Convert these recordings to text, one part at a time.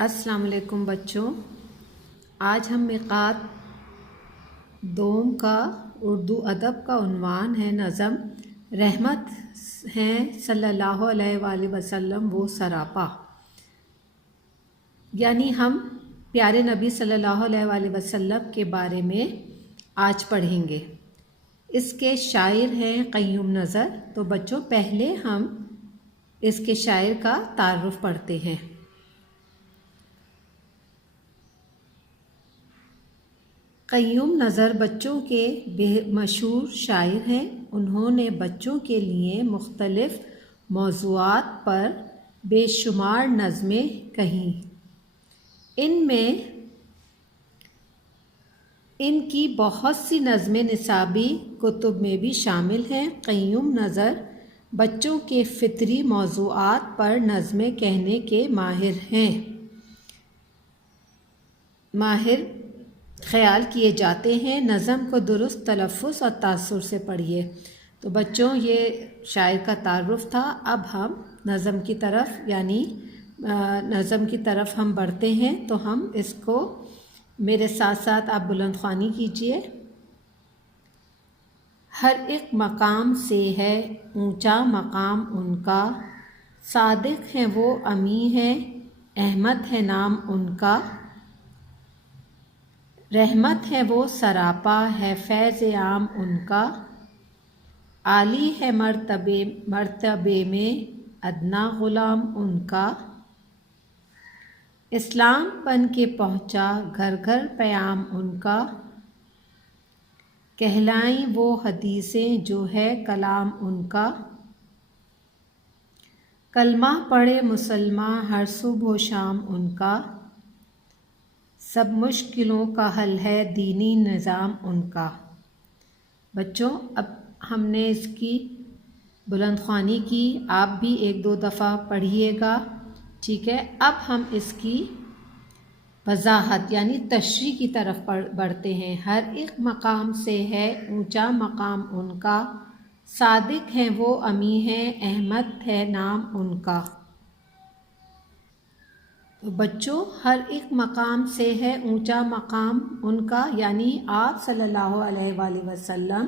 السلام علیکم بچوں، آج ہم میقات دوم کا اردو ادب کا عنوان ہے نظم رحمت ہیں صلی اللہ علیہ وآلہ وسلم وہ سراپا، یعنی ہم پیارے نبی صلی اللہ علیہ وآلہ وسلم کے بارے میں آج پڑھیں گے۔ اس کے شاعر ہیں قیوم نظر۔ تو بچوں پہلے ہم اس کے شاعر کا تعارف پڑھتے ہیں۔ قیوم نظر بچوں کے بے مشہور شاعر ہیں۔ انہوں نے بچوں کے لیے مختلف موضوعات پر بے شمار نظمیں کہیں۔ ان میں ان کی بہت سی نظمیں نصابی کتب میں بھی شامل ہیں۔ قیوم نظر بچوں کے فطری موضوعات پر نظمیں کہنے کے ماہر خیال کیے جاتے ہیں۔ نظم کو درست تلفظ اور تاثر سے پڑھیے۔ تو بچوں یہ شاعر کا تعارف تھا۔ اب ہم نظم کی طرف ہم بڑھتے ہیں۔ تو ہم اس کو میرے ساتھ ساتھ آپ بلند خوانی کیجیے۔ ہر ایک مقام سے ہے اونچا مقام ان کا، صادق ہیں وہ امی ہیں احمد ہے نام ان کا، رحمت ہے وہ سراپا ہے فیض عام ان کا، عالی ہے مرتبے میں ادنا غلام ان کا، اسلام بن کے پہنچا گھر گھر پیام ان کا، کہلائیں وہ حدیثیں جو ہے کلام ان کا، کلمہ پڑھے مسلمان ہر صبح و شام ان کا، سب مشکلوں کا حل ہے دینی نظام ان کا۔ بچوں اب ہم نے اس کی بلند خوانی کی، آپ بھی ایک دو دفعہ پڑھیے گا، ٹھیک ہے؟ اب ہم اس کی وضاحت یعنی تشریح کی طرف بڑھتے ہیں۔ ہر ایک مقام سے ہے اونچا مقام ان کا، صادق ہیں وہ امی ہیں احمد ہے نام ان کا۔ تو بچوں ہر ایک مقام سے ہے اونچا مقام ان کا، یعنی آپ صلی اللہ علیہ وآلہ وسلم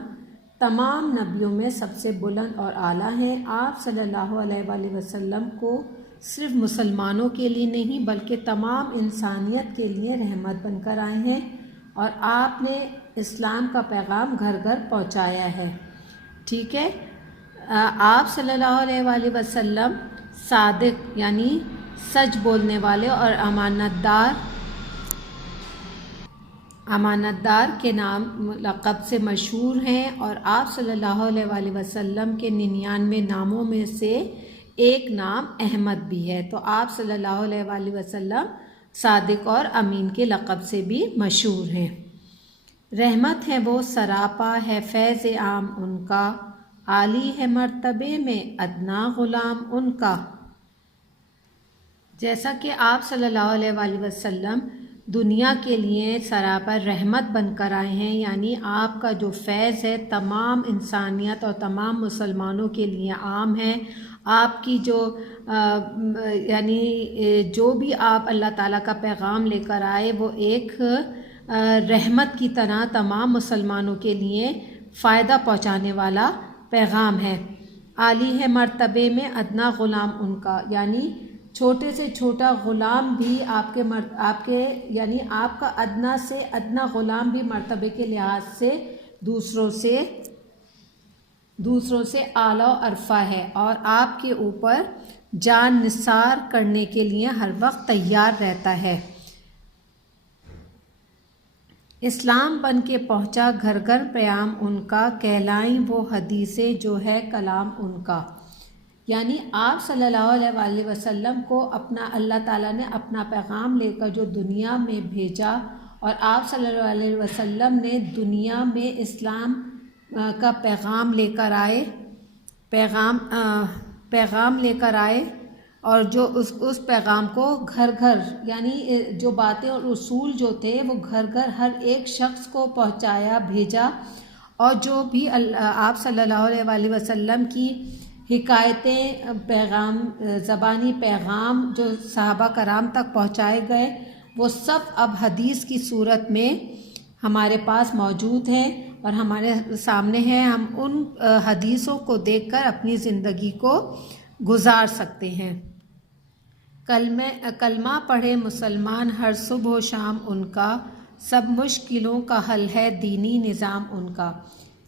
تمام نبیوں میں سب سے بلند اور اعلیٰ ہیں۔ آپ صلی اللہ علیہ وآلہ وسلم کو صرف مسلمانوں کے لیے نہیں بلکہ تمام انسانیت کے لیے رحمت بن کر آئے ہیں، اور آپ نے اسلام کا پیغام گھر گھر پہنچایا ہے، ٹھیک ہے؟ آپ صلی اللہ علیہ وآلہ وسلم صادق یعنی سچ بولنے والے اور امانت دار کے نام لقب سے مشہور ہیں، اور آپ صلی اللہ علیہ وآلہ وسلم کے 99 ناموں میں سے ایک نام احمد بھی ہے۔ تو آپ صلی اللہ علیہ وآلہ وسلم صادق اور امین کے لقب سے بھی مشہور ہیں۔ رحمت ہے وہ سراپا ہے فیض عام ان کا، عالی ہے مرتبے میں ادنا غلام ان کا۔ جیسا کہ آپ صلی اللہ علیہ وآلہ وسلم دنیا کے لیے سراپا رحمت بن کر آئے ہیں، یعنی آپ کا جو فیض ہے تمام انسانیت اور تمام مسلمانوں کے لیے عام ہے۔ آپ کی جو بھی آپ اللہ تعالیٰ کا پیغام لے کر آئے وہ ایک رحمت کی طرح تمام مسلمانوں کے لیے فائدہ پہنچانے والا پیغام ہے۔ عالی ہے مرتبے میں ادنا غلام ان کا، یعنی چھوٹے سے چھوٹا غلام بھی آپ کے یعنی آپ کا ادنا سے ادنا غلام بھی مرتبے کے لحاظ سے دوسروں سے اعلیٰ و ارفع ہے، اور آپ کے اوپر جان نثار کرنے کے لیے ہر وقت تیار رہتا ہے۔ اسلام بن کے پہنچا گھر گھر پیام ان کا، کہلائیں وہ حدیثیں جو ہے کلام ان کا، یعنی آپ صلی اللہ علیہ وآلہ وسلم کو اللہ تعالیٰ نے اپنا پیغام لے کر جو دنیا میں بھیجا، اور آپ صلی اللہ علیہ وسلم نے دنیا میں اسلام کا پیغام لے کر آئے اور جو اس پیغام کو گھر گھر یعنی جو باتیں اور اصول جو تھے وہ گھر گھر ہر ایک شخص کو پہنچایا بھیجا، اور جو بھی آپ صلی اللہ علیہ وآلہ وسلم کی حکایتیں، پیغام، زبانی پیغام جو صحابہ کرام تک پہنچائے گئے وہ سب اب حدیث کی صورت میں ہمارے پاس موجود ہیں اور ہمارے سامنے ہیں. ہم ان حدیثوں کو دیکھ کر اپنی زندگی کو گزار سکتے ہیں. کلمہ پڑھے مسلمان ہر صبح و شام ان کا، سب مشکلوں کا حل ہے دینی نظام ان کا.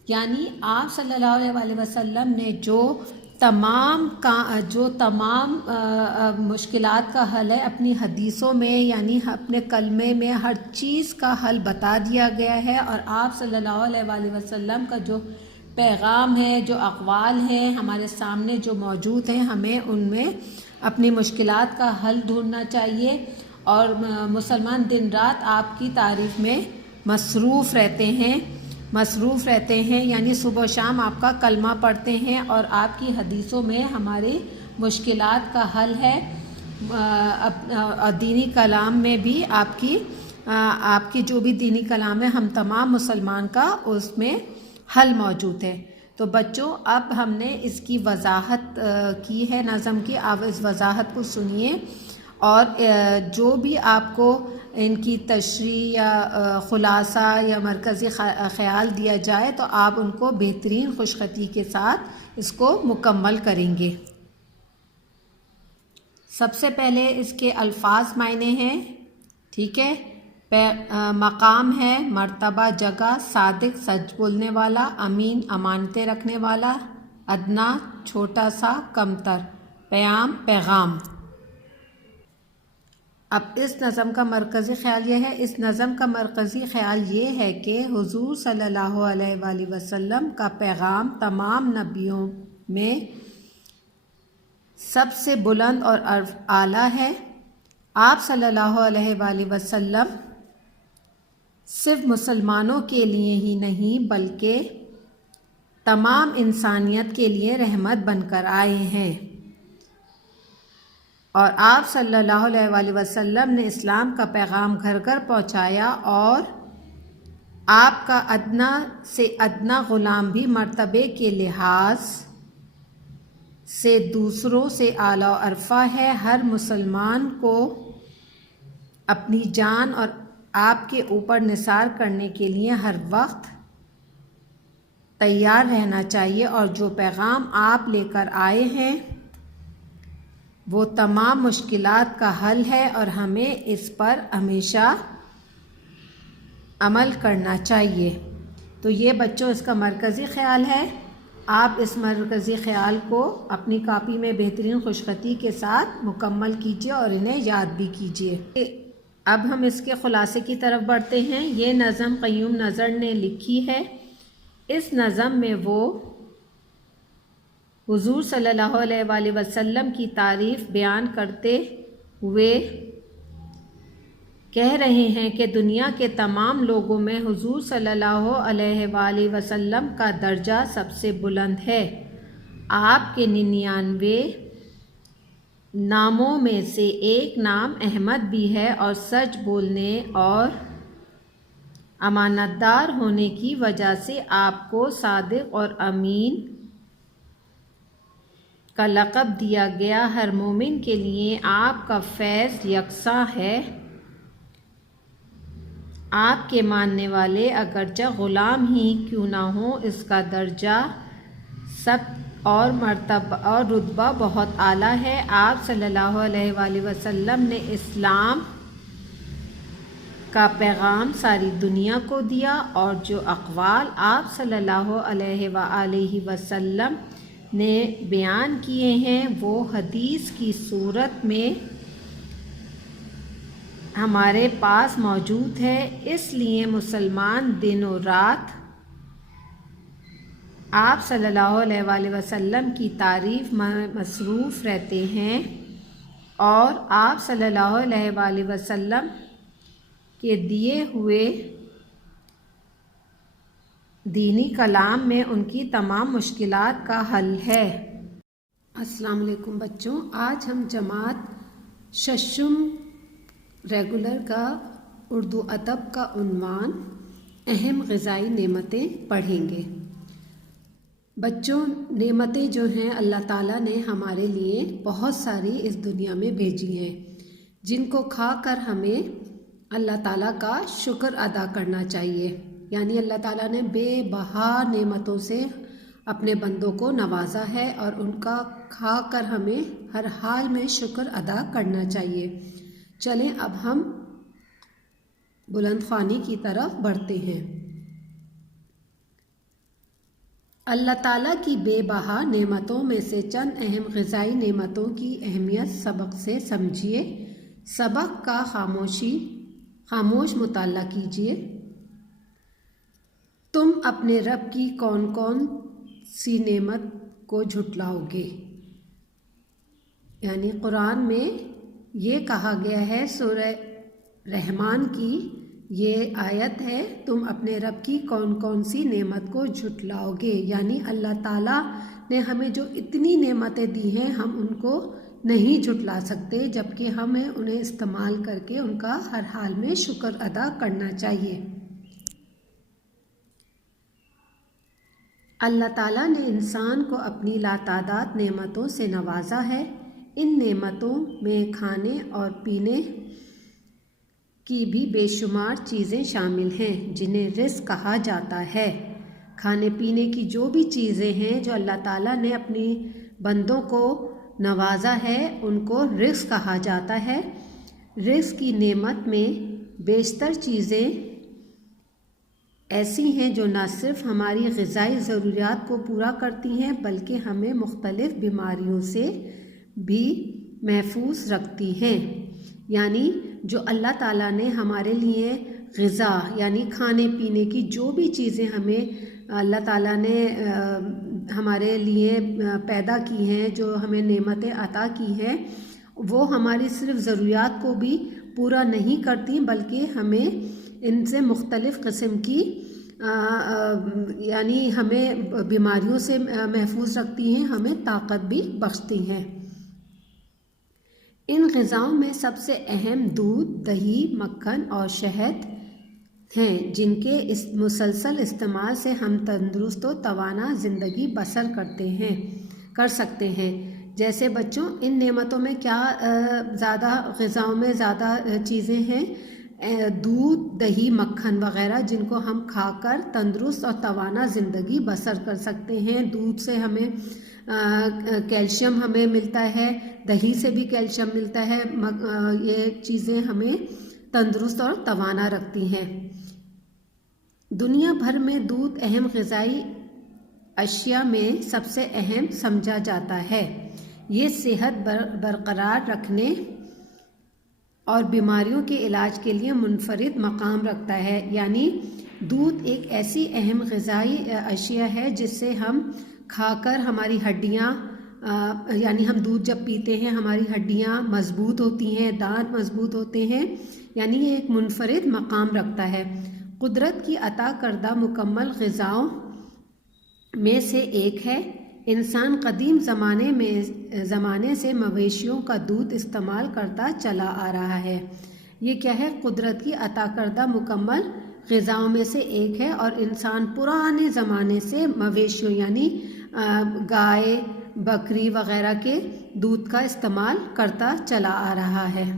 یعنی آپ صلی اللہ علیہ وآلہ وسلم نے جو تمام مشکلات کا حل ہے اپنی حدیثوں میں، یعنی اپنے کلمے میں ہر چیز کا حل بتا دیا گیا ہے. اور آپ صلی اللہ علیہ وآلہ وسلم کا جو پیغام ہے، جو اقوال ہیں ہمارے سامنے جو موجود ہیں، ہمیں ان میں اپنی مشکلات کا حل ڈھونڈنا چاہیے. اور مسلمان دن رات آپ کی تعریف میں مصروف رہتے ہیں، یعنی صبح و شام آپ کا کلمہ پڑھتے ہیں اور آپ کی حدیثوں میں ہماری مشکلات کا حل ہے. اور دینی کلام میں بھی آپ کی جو بھی دینی کلام ہے ہم تمام مسلمان کا اس میں حل موجود ہے. تو بچوں اب ہم نے اس کی وضاحت کی ہے نظم کی، آپ اس وضاحت کو سنیے اور جو بھی آپ کو ان کی تشریح یا خلاصہ یا مرکزی خیال دیا جائے تو آپ ان کو بہترین خوش خطی کے ساتھ اس کو مکمل کریں گے. سب سے پہلے اس کے الفاظ معنی ہیں، ٹھیک ہے. مقام ہے مرتبہ، جگہ، صادق سچ بولنے والا، امین امانتیں رکھنے والا، ادنا چھوٹا سا کمتر، پیغام. اب اس نظم کا مرکزی خیال یہ ہے کہ حضور صلی اللہ علیہ وآلہ وسلم کا پیغام تمام نبیوں میں سب سے بلند اور اعلیٰ ہے. آپ صلی اللہ علیہ وآلہ وسلم صرف مسلمانوں کے لیے ہی نہیں بلکہ تمام انسانیت کے لیے رحمت بن کر آئے ہیں. اور آپ صلی اللہ علیہ وآلہ وسلم نے اسلام کا پیغام گھر گھر پہنچایا اور آپ کا ادنا سے ادنا غلام بھی مرتبے کے لحاظ سے دوسروں سے اعلیٰ و ارفع ہے. ہر مسلمان کو اپنی جان اور آپ کے اوپر نثار کرنے کے لیے ہر وقت تیار رہنا چاہیے. اور جو پیغام آپ لے کر آئے ہیں وہ تمام مشکلات کا حل ہے اور ہمیں اس پر ہمیشہ عمل کرنا چاہیے. تو یہ بچوں اس کا مرکزی خیال ہے. آپ اس مرکزی خیال کو اپنی کاپی میں بہترین خوشخطی کے ساتھ مکمل کیجیے اور انہیں یاد بھی کیجیے. اب ہم اس کے خلاصے کی طرف بڑھتے ہیں. یہ نظم قیوم نظر نے لکھی ہے. اس نظم میں وہ حضور صلی اللہ علیہ وآلہ وسلم کی تعریف بیان کرتے ہوئے کہہ رہے ہیں کہ دنیا کے تمام لوگوں میں حضور صلی اللہ علیہ وآلہ وسلم کا درجہ سب سے بلند ہے. آپ کے 99 ناموں میں سے ایک نام احمد بھی ہے اور سچ بولنے اور امانت دار ہونے کی وجہ سے آپ کو صادق اور امین کا لقب دیا گیا. ہر مومن کے لیے آپ کا فیض یکساں ہے. آپ کے ماننے والے اگرچہ غلام ہی کیوں نہ ہوں اس کا درجہ سب اور مرتبہ اور رتبہ بہت اعلیٰ ہے. آپ صلی اللہ علیہ وآلہ وسلم نے اسلام کا پیغام ساری دنیا کو دیا اور جو اقوال آپ صلی اللہ علیہ وآلہ وسلم نے بیان کیے ہیں وہ حدیث کی صورت میں ہمارے پاس موجود ہے. اس لیے مسلمان دن و رات آپ صلی اللہ علیہ وآلہ وسلم کی تعریف میں مصروف رہتے ہیں اور آپ صلی اللہ علیہ وآلہ وسلم کے دیے ہوئے دینی کلام میں ان کی تمام مشکلات کا حل ہے. السلام علیکم بچوں. آج ہم جماعت ششم ریگولر کا اردو ادب کا عنوان اہم غذائی نعمتیں پڑھیں گے. بچوں، نعمتیں جو ہیں اللہ تعالیٰ نے ہمارے لیے بہت ساری اس دنیا میں بھیجی ہیں، جن کو کھا کر ہمیں اللہ تعالیٰ کا شکر ادا کرنا چاہیے۔ یعنی اللہ تعالیٰ نے بے بہا نعمتوں سے اپنے بندوں کو نوازا ہے اور ان کا کھا کر ہمیں ہر حال میں شکر ادا کرنا چاہیے۔ چلیں اب ہم بلند خوانی کی طرف بڑھتے ہیں۔ اللہ تعالیٰ کی بے بہا نعمتوں میں سے چند اہم غذائی نعمتوں کی اہمیت سبق سے سمجھیے۔ سبق کا خاموش مطالعہ کیجیے۔ تم اپنے رب کی کون کون سی نعمت کو جھٹلاؤ گے؟ یعنی قرآن میں یہ کہا گیا ہے، سورہ رحمان کی یہ آیت ہے، تم اپنے رب کی کون کون سی نعمت کو جھٹلاؤ گے؟ یعنی اللہ تعالیٰ نے ہمیں جو اتنی نعمتیں دی ہیں ہم ان کو نہیں جھٹلا سکتے، جبکہ ہمیں انہیں استعمال کر کے ان کا ہر حال میں شکر ادا کرنا چاہیے۔ اللہ تعالیٰ نے انسان کو اپنی لاتعداد نعمتوں سے نوازا ہے۔ ان نعمتوں میں کھانے اور پینے کی بھی بے شمار چیزیں شامل ہیں جنہیں رزق کہا جاتا ہے۔ کھانے پینے کی جو بھی چیزیں ہیں جو اللہ تعالیٰ نے اپنی بندوں کو نوازا ہے ان کو رزق کہا جاتا ہے۔ رزق کی نعمت میں بیشتر چیزیں ایسی ہیں جو نہ صرف ہماری غذائی ضروریات کو پورا کرتی ہیں بلکہ ہمیں مختلف بیماریوں سے بھی محفوظ رکھتی ہیں۔ یعنی جو اللہ تعالیٰ نے ہمارے لیے غذا یعنی کھانے پینے کی جو بھی چیزیں ہمیں اللہ تعالیٰ نے ہمارے لیے پیدا کی ہیں، جو ہمیں نعمتیں عطا کی ہیں، وہ ہماری صرف ضروریات کو بھی پورا نہیں کرتی بلکہ ہمیں ان سے مختلف قسم کی یعنی ہمیں بیماریوں سے محفوظ رکھتی ہیں، ہمیں طاقت بھی بخشتی ہیں۔ ان غذاؤں میں سب سے اہم دودھ، دہی، مکھن اور شہد ہیں، جن کے مسلسل استعمال سے ہم تندرست و توانا زندگی بسر کر سکتے ہیں۔ جیسے بچوں، ان نعمتوں میں کیا زیادہ غذاؤں میں زیادہ چیزیں ہیں؟ دودھ، دہی، مکھن وغیرہ، جن کو ہم کھا کر تندرست اور توانا زندگی بسر کر سکتے ہیں۔ دودھ سے ہمیں کیلشیم ہمیں ملتا ہے، دہی سے بھی کیلشیم ملتا ہے، یہ چیزیں ہمیں تندرست اور توانا رکھتی ہیں۔ دنیا بھر میں دودھ اہم غذائی اشیاء میں سب سے اہم سمجھا جاتا ہے۔ یہ صحت برقرار رکھنے اور بیماریوں کے علاج کے لیے منفرد مقام رکھتا ہے۔ یعنی دودھ ایک ایسی اہم غذائی اشیاء ہے جس سے ہم کھا کر ہماری ہڈیاں یعنی ہم دودھ جب پیتے ہیں ہماری ہڈیاں مضبوط ہوتی ہیں، دانت مضبوط ہوتے ہیں، یعنی یہ ایک منفرد مقام رکھتا ہے۔ قدرت کی عطا کردہ مکمل غذاؤں میں سے ایک ہے۔ انسان قدیم زمانے سے مویشیوں کا دودھ استعمال کرتا چلا آ رہا ہے۔ یہ کیا ہے؟ قدرت کی عطا کردہ مکمل غذاؤں میں سے ایک ہے، اور انسان پرانے زمانے سے مویشیوں یعنی گائے، بکری وغیرہ کے دودھ کا استعمال کرتا چلا آ رہا ہے۔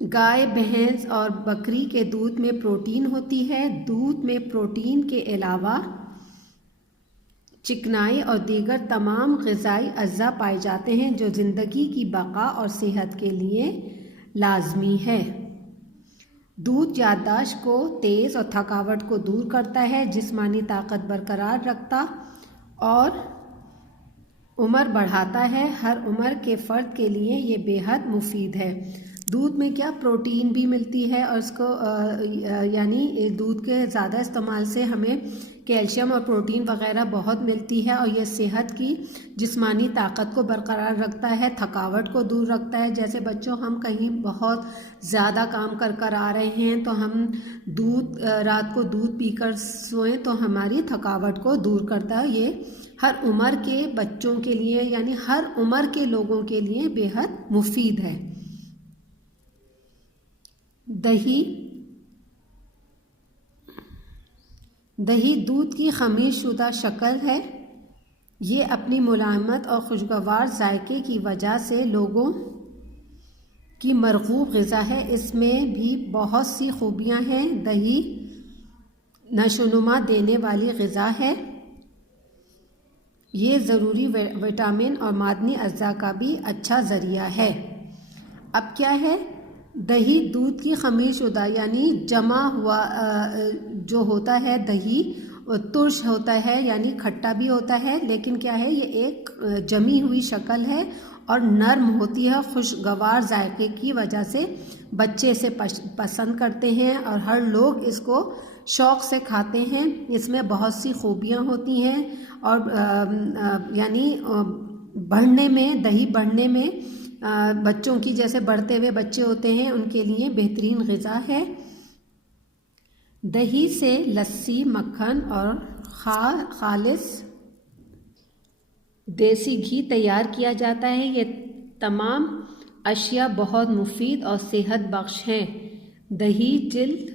گائے، بھینس اور بکری کے دودھ میں پروٹین ہوتی ہے۔ دودھ میں پروٹین کے علاوہ چکنائی اور دیگر تمام غذائی اجزاء پائے جاتے ہیں جو زندگی کی بقا اور صحت کے لیے لازمی ہے۔ دودھ یادداشت کو تیز اور تھکاوٹ کو دور کرتا ہے، جسمانی طاقت برقرار رکھتا اور عمر بڑھاتا ہے۔ ہر عمر کے فرد کے لیے یہ بے حد مفید ہے۔ دودھ میں کیا پروٹین بھی ملتی ہے، اور اس کو یعنی دودھ کے زیادہ استعمال سے ہمیں کیلشیم اور پروٹین وغیرہ بہت ملتی ہے، اور یہ صحت کی جسمانی طاقت کو برقرار رکھتا ہے، تھکاوٹ کو دور رکھتا ہے۔ جیسے بچوں ہم کہیں بہت زیادہ کام کر آ رہے ہیں تو ہم رات کو دودھ پی کر سوئیں تو ہماری تھکاوٹ کو دور کرتا ہے۔ یہ ہر عمر کے بچوں کے لیے یعنی ہر عمر کے لوگوں کے لیے بے حد مفید ہے۔ دہی دہی دودھ کی خمیر شدہ شکل ہے، یہ اپنی ملائمت اور خوشگوار ذائقے کی وجہ سے لوگوں کی مرغوب غذا ہے۔ اس میں بھی بہت سی خوبیاں ہیں۔ دہی نشو و نما دینے والی غذا ہے، یہ ضروری وٹامن اور معدنی اجزاء کا بھی اچھا ذریعہ ہے۔ اب کیا ہے؟ دہی دودھ کی خمیر شدہ یعنی جمع ہوا جو ہوتا ہے دہی ترش ہوتا ہے، یعنی کھٹا بھی ہوتا ہے، لیکن کیا ہے یہ ایک جمی ہوئی شکل ہے اور نرم ہوتی ہے۔ خوشگوار ذائقے کی وجہ سے بچے اسے پسند کرتے ہیں اور ہر لوگ اس کو شوق سے کھاتے ہیں۔ اس میں بہت سی خوبیاں ہوتی ہیں اور یعنی بڑھنے میں، دہی بڑھنے میں، بچوں کی جیسے بڑھتے ہوئے بچے ہوتے ہیں ان کے لیے بہترین غذا ہے۔ دہی سے لسی، مکھن اور خالص دیسی گھی تیار کیا جاتا ہے۔ یہ تمام اشیاء بہت مفید اور صحت بخش ہیں۔ دہی جلد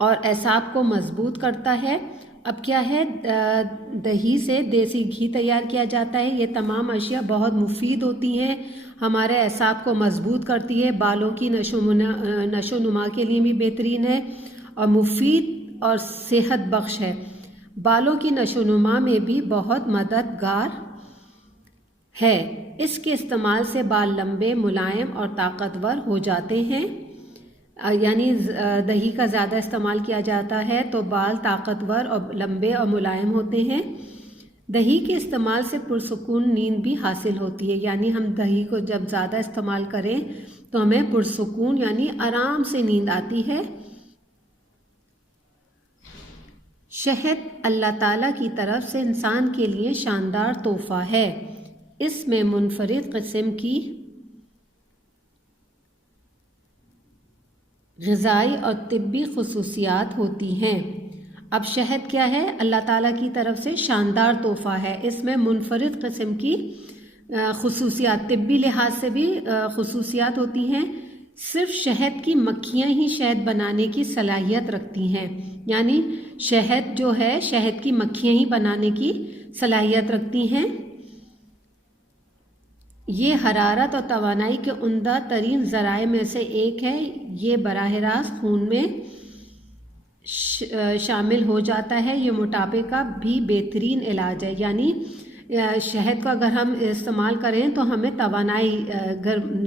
اور اعصاب کو مضبوط کرتا ہے۔ اب کیا ہے؟ دہی سے دیسی گھی تیار کیا جاتا ہے۔ یہ تمام اشیاء بہت مفید ہوتی ہیں، ہمارے اعصاب کو مضبوط کرتی ہے، بالوں کی نشو و نما کے لیے بھی بہترین ہے اور مفید اور صحت بخش ہے۔ بالوں کی نشو و نما میں بھی بہت مددگار ہے۔ اس کے استعمال سے بال لمبے، ملائم اور طاقتور ہو جاتے ہیں۔ یعنی دہی کا زیادہ استعمال کیا جاتا ہے تو بال طاقتور اور لمبے اور ملائم ہوتے ہیں۔ دہی کے استعمال سے پرسکون نیند بھی حاصل ہوتی ہے، یعنی ہم دہی کو جب زیادہ استعمال کریں تو ہمیں پرسکون یعنی آرام سے نیند آتی ہے۔ شہد اللہ تعالیٰ کی طرف سے انسان کے لیے شاندار تحفہ ہے۔ اس میں منفرد قسم کی غذائی اور طبی خصوصیات ہوتی ہیں۔ اب شہد کیا ہے؟ اللہ تعالیٰ کی طرف سے شاندار تحفہ ہے۔ اس میں منفرد قسم کی خصوصیات، طبی لحاظ سے بھی خصوصیات ہوتی ہیں۔ صرف شہد کی مکھیاں ہی شہد بنانے کی صلاحیت رکھتی ہیں، یعنی شہد جو ہے شہد کی مکھیاں ہی بنانے کی صلاحیت رکھتی ہیں۔ یہ حرارت اور توانائی کے عمدہ ترین ذرائع میں سے ایک ہے۔ یہ براہ راست خون میں شامل ہو جاتا ہے۔ یہ موٹاپے کا بھی بہترین علاج ہے، یعنی شہد کو اگر ہم استعمال کریں تو ہمیں توانائی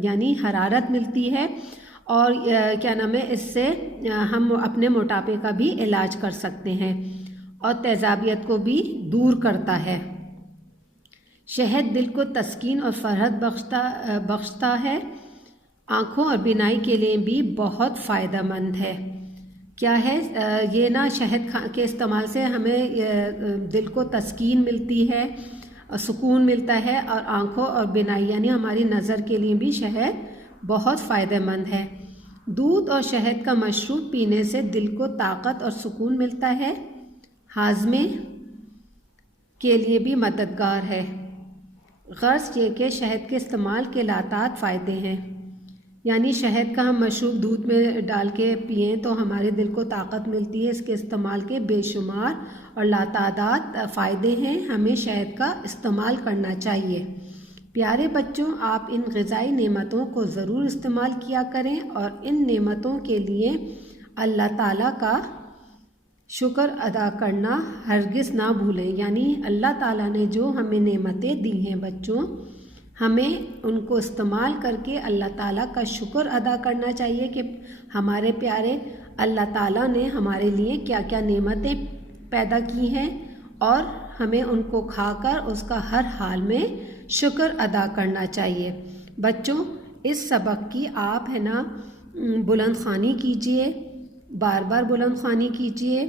یعنی حرارت ملتی ہے اور کیا نام ہے اس سے ہم اپنے موٹاپے کا بھی علاج کر سکتے ہیں اور تیزابیت کو بھی دور کرتا ہے۔ شہد دل کو تسکین اور فرحت بخشتا ہے۔ آنکھوں اور بینائی کے لیے بھی بہت فائدہ مند ہے۔ کیا ہے؟ یہ نا شہد کے استعمال سے ہمیں دل کو تسکین ملتی ہے، سکون ملتا ہے اور آنکھوں اور بینائی یعنی ہماری نظر کے لیے بھی شہد بہت فائدہ مند ہے۔ دودھ اور شہد کا مشروب پینے سے دل کو طاقت اور سکون ملتا ہے، ہاضمے کے لیے بھی مددگار ہے۔ غرض یہ کہ شہد کے استعمال کے لاتعداد فائدے ہیں، یعنی شہد کا ہم مشروب دودھ میں ڈال کے پئیں تو ہمارے دل کو طاقت ملتی ہے۔ اس کے استعمال کے بے شمار اور لاتعداد فائدے ہیں، ہمیں شہد کا استعمال کرنا چاہیے۔ پیارے بچوں، آپ ان غذائی نعمتوں کو ضرور استعمال کیا کریں اور ان نعمتوں کے لیے اللہ تعالیٰ کا شکر ادا کرنا ہرگز نہ بھولیں۔ یعنی اللہ تعالیٰ نے جو ہمیں نعمتیں دی ہیں بچوں، ہمیں ان کو استعمال کر کے اللہ تعالیٰ کا شکر ادا کرنا چاہیے کہ ہمارے پیارے اللہ تعالیٰ نے ہمارے لیے کیا کیا نعمتیں پیدا کی ہیں اور ہمیں ان کو کھا کر اس کا ہر حال میں شکر ادا کرنا چاہیے۔ بچوں، اس سبق کی آپ ہے نا بلند خوانی کیجئے، بار بار بلند خوانی کیجئے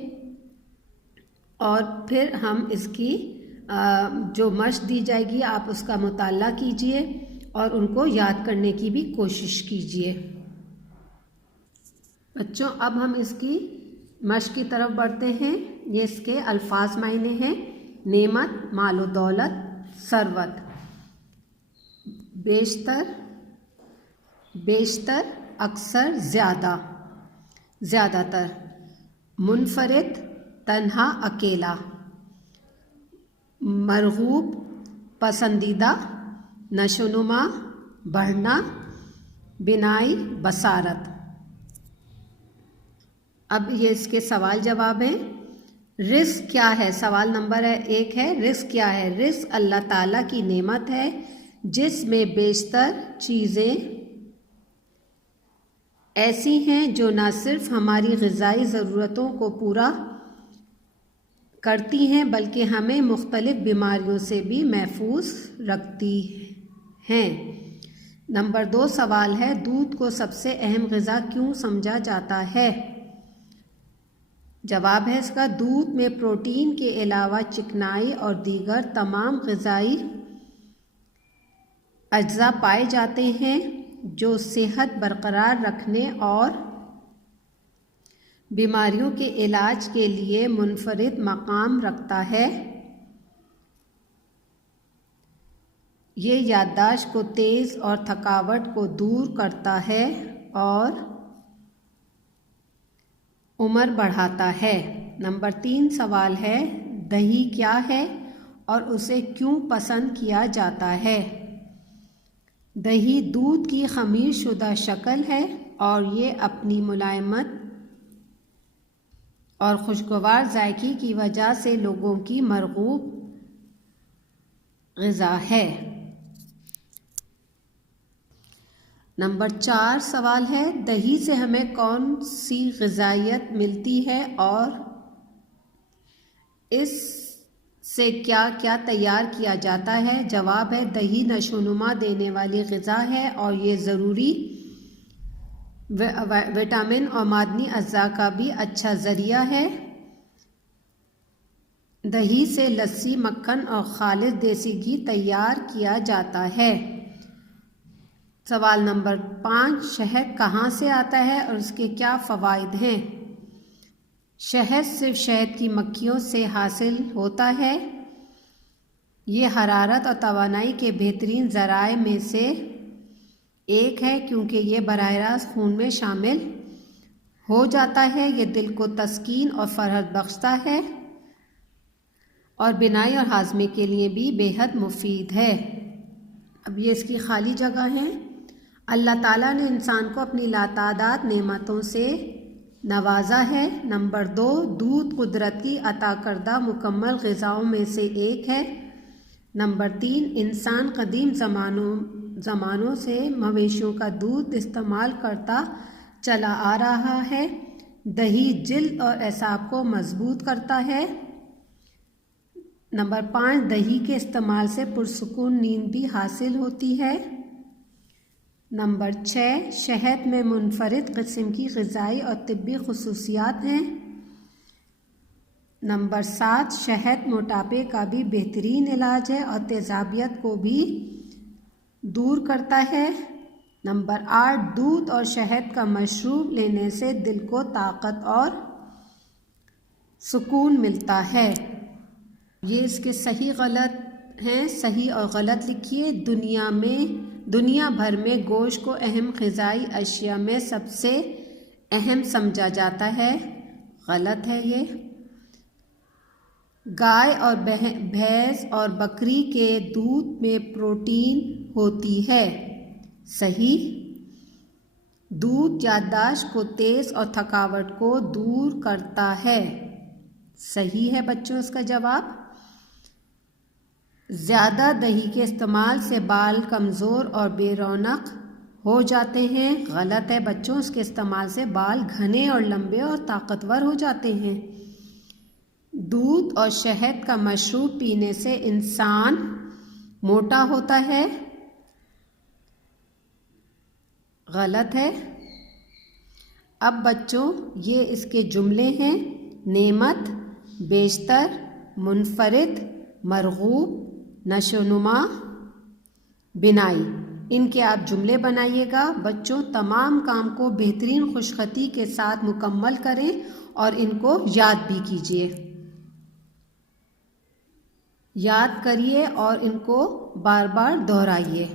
اور پھر ہم اس کی جو مشق دی جائے گی آپ اس کا مطالعہ کیجئے اور ان کو یاد کرنے کی بھی کوشش کیجئے۔ بچوں، اب ہم اس کی مشق کی طرف بڑھتے ہیں۔ یہ اس کے الفاظ معنی ہیں: نعمت، مال و دولت، ثروت، بیشتر، اکثر، زیادہ، زیادہ تر، منفرد، تنہا اکیلا، مرغوب پسندیدہ، نشوونما بڑھنا، بینائی بصارت۔ اب یہ اس کے سوال جواب ہیں۔ رزق کیا ہے؟ سوال نمبر 1 ہے رزق کیا ہے؟ رزق اللہ تعالیٰ کی نعمت ہے جس میں بیشتر چیزیں ایسی ہیں جو نہ صرف ہماری غذائی ضرورتوں کو پورا کرتی ہیں بلکہ ہمیں مختلف بیماریوں سے بھی محفوظ رکھتی ہیں۔ نمبر 2 سوال ہے دودھ کو سب سے اہم غذا کیوں سمجھا جاتا ہے؟ جواب ہے اس کا دودھ میں پروٹین کے علاوہ چکنائی اور دیگر تمام غذائی اجزاء پائے جاتے ہیں جو صحت برقرار رکھنے اور بیماریوں کے علاج کے لیے منفرد مقام رکھتا ہے۔ یہ یادداشت کو تیز اور تھکاوٹ کو دور کرتا ہے اور عمر بڑھاتا ہے۔ نمبر 3 سوال ہے دہی کیا ہے اور اسے کیوں پسند کیا جاتا ہے؟ دہی دودھ کی خمیر شدہ شکل ہے اور یہ اپنی ملائمت اور خوشگوار ذائقے کی وجہ سے لوگوں کی مرغوب غذا ہے۔ نمبر 4 سوال ہے دہی سے ہمیں کون سی غذائیت ملتی ہے اور اس سے کیا کیا تیار کیا جاتا ہے؟ جواب ہے دہی نشوونما دینے والی غذا ہے اور یہ ضروری وٹامن اور معدنی اجزاء کا بھی اچھا ذریعہ ہے۔ دہی سے لسی، مکھن اور خالص دیسی گھی تیار کیا جاتا ہے۔ سوال نمبر 5 شہد کہاں سے آتا ہے اور اس کے کیا فوائد ہیں؟ شہد صرف شہد کی مکھیوں سے حاصل ہوتا ہے۔ یہ حرارت اور توانائی کے بہترین ذرائع میں سے ایک ہے کیونکہ یہ براہ راست خون میں شامل ہو جاتا ہے۔ یہ دل کو تسکین اور فرحت بخشتا ہے اور بینائی اور ہاضمے کے لیے بھی بے حد مفید ہے۔ اب یہ اس کی خالی جگہ ہے۔ اللہ تعالیٰ نے انسان کو اپنی لاتعداد نعمتوں سے نوازا ہے۔ نمبر 2 دودھ قدرت کی عطا کردہ مکمل غذاؤں میں سے ایک ہے۔ نمبر 3 انسان قدیم زمانوں سے مویشیوں کا دودھ استعمال کرتا چلا آ رہا ہے۔ دہی جلد اور اعصاب کو مضبوط کرتا ہے۔ نمبر 5 دہی کے استعمال سے پرسکون نیند بھی حاصل ہوتی ہے۔ نمبر 6 شہد میں منفرد قسم کی غذائی اور طبی خصوصیات ہیں۔ نمبر 7 شہد موٹاپے کا بھی بہترین علاج ہے اور تیزابیت کو بھی دور کرتا ہے۔ نمبر 8 دودھ اور شہد کا مشروب لینے سے دل کو طاقت اور سکون ملتا ہے۔ یہ اس کے صحیح غلط ہیں، صحیح اور غلط لکھیے۔ دنیا بھر میں گوشت کو اہم غذائی اشیاء میں سب سے اہم سمجھا جاتا ہے۔ غلط ہے یہ۔ گائے اور بھینس اور بکری کے دودھ میں پروٹین ہوتی ہے۔ صحیح۔ دودھ یادداشت کو تیز اور تھکاوٹ کو دور کرتا ہے۔ صحیح ہے بچوں اس کا جواب۔ زیادہ دہی کے استعمال سے بال کمزور اور بے رونق ہو جاتے ہیں۔ غلط ہے بچوں اس کے استعمال سے بال گھنے اور لمبے اور طاقتور ہو جاتے ہیں۔ دودھ اور شہد کا مشروب پینے سے انسان موٹا ہوتا ہے۔ غلط ہے۔ اب بچوں یہ اس کے جملے ہیں نعمت، بیشتر، منفرد، مرغوب، نشوونما، بینائی۔ ان کے آپ جملے بنائیے گا۔ بچوں تمام کام کو بہترین خوشخطی کے ساتھ مکمل کریں اور ان کو یاد بھی کیجیے۔ یاد کریے اور ان کو بار بار دہرائیے۔